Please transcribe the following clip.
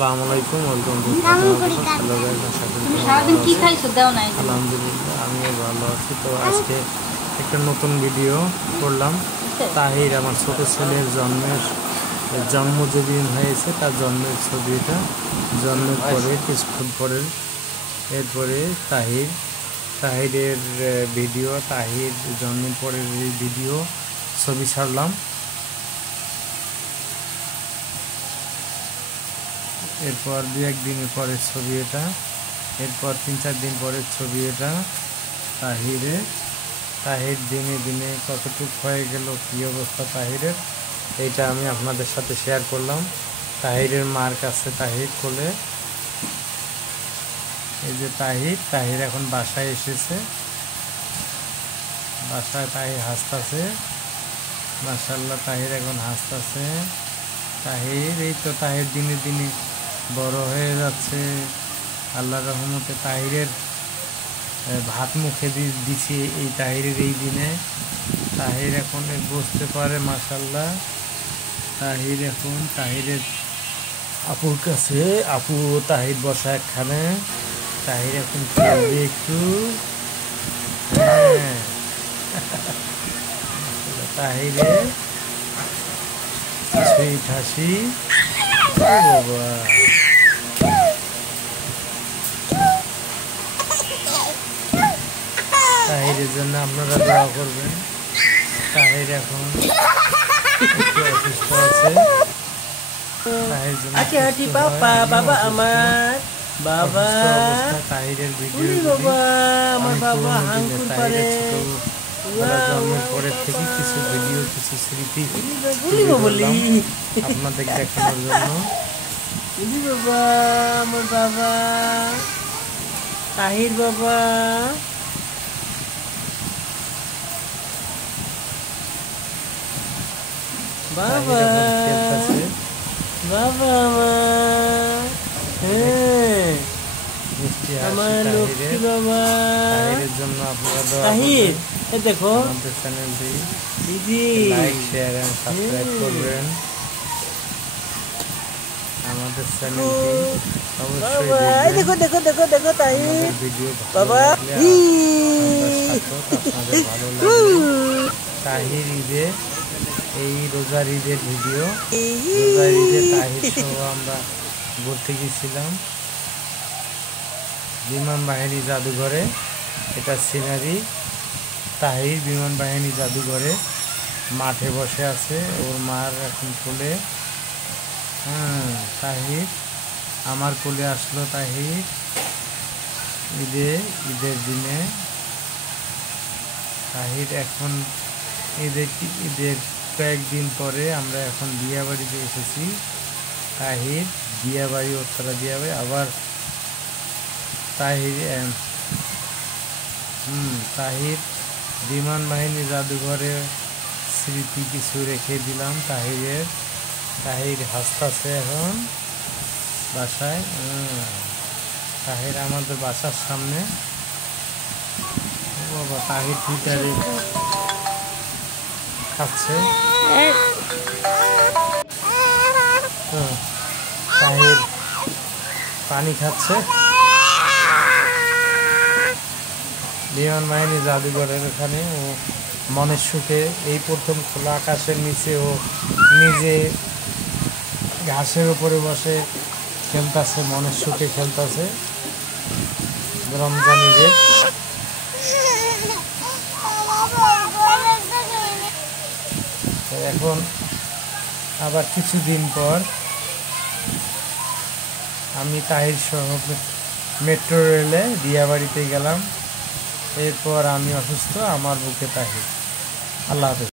আসসালামু আলাইকুম, welcome to hello guys, আশা করি সারাদিন কি খাইছো দাও না। আলহামদুলিল্লাহ আমিও ভালো আছি। তো আজকে একটা নতুন ভিডিও করলাম। তাহির আমার ছোট ছেলের জন্ম যেদিন হয়েছে তার জন্মের ছবিটা, জন্মের পরে কিছুক্ষণ পরে এরপরে তাহিরের ভিডিও, তাহির জন্মের পরের ভিডিও ছবি ছাড়লাম। এরপর 2-1 দিনের পরের ছবি এটা, এরপর 3-4 দিন পরের ছবি এটা। তাহির দিনে দিনে কতটুকু হয়ে গেল, কী অবস্থা তাহিরের, এইটা আমি আপনাদের সাথে শেয়ার করলাম। তাহিরের মার কাছে তাহির কোলে, এই যে তাহির এখন বাসায় এসেছে। বাসায় তাহির হাসতেছে, মাশাআল্লাহ তাহির এখন হাসতেছে। এই তো তাহির দিনে দিনে বড় হয়ে যাচ্ছে আল্লাহর রহমতে। তাহিরের ভাত মুখে দিছি এই তাহিরের এই দিনে। তাহির এখন বসতে পারে মাশাআল্লাহ। তাহিরের আপুর কাছে, আপু তাহির বসা একখানে। তাহির এখন খেলবে একটু, হ্যাঁ তাহিরের সুইট হাসি। বাবা তাহিরের জন্য আপনারা দোয়া করবেন। তাহির এখন একটু অসুস্থ আছে। তাহির জন্য বাবা আমার বাবা তাহিরের ভিডিও জন্মের পরের থেকে কিছু ভিডিও, কিছু স্মৃতি আপনাদের দেখানোর জন্য। বাবা আমার বাবা তাহির বাবা, বাবা বাবা আমার, হ্যাঁ আমার লক্ষ্মী বাবা। তাহিরের জন্য আপনারা দোয়া তাহির দেখো আমাদের চ্যানেলটি দিদি লাইক, শেয়ার এন্ড সাবস্ক্রাইব করবেন। আমাদের চ্যানেলটি অবশ্যই দেখবেন। দেখো দেখো দেখো দেখো তাহির ভিডিও বাবা। আপনাদের ভালো লাগবে। তাহির ঈদে, এই রোজার ঈদের ভিডিও, রোজার ঈদে তাহির সহ আমরা ঘুরতে গেছিলাম বিমান বাহিনী জাদুঘরে। এটা সিনারি। তাহির বিমান বাহিনী জাদুঘরে মাঠে বসে আছে, ওর মার এখন কোলে। তাহির আমার কোলে আসলো। তাহির ঈদের দিনে তাহির এখন ঈদের কয়েকদিন পরে আমরা এখন বিয়াবাড়িতে এসেছি। তাহির বিয়াবাড়ি, ওত্তরা বিয়াবাড়ি। আবার তাহির বিমান বাহিনী জাদুঘরে স্মৃতি কিছু রেখে দিলাম তাহির হাসতাছে এখন বাসায়। তাহির আমাদের বাসার সামনে। বাবা তাহির ফিটারে খাচ্ছে। তাহির পানি খাচ্ছে। বিমান বাহিনী জাদুঘরের ওখানে ও মনের সুখে এই প্রথম খোলা আকাশের নিচে ও নিজে ঘাসের উপরে বসে খেলতেছে, মনের সুখে খেলতেছে। রমজান ঈদে এখন আবার কিছুদিন পর আমি তাহির সহ মেট্রো রেলে বিয়াবাড়িতে গেলাম। এরপর আমি অসুস্থ, আমার বুকে তাহির। আল্লাহ হাফেজ।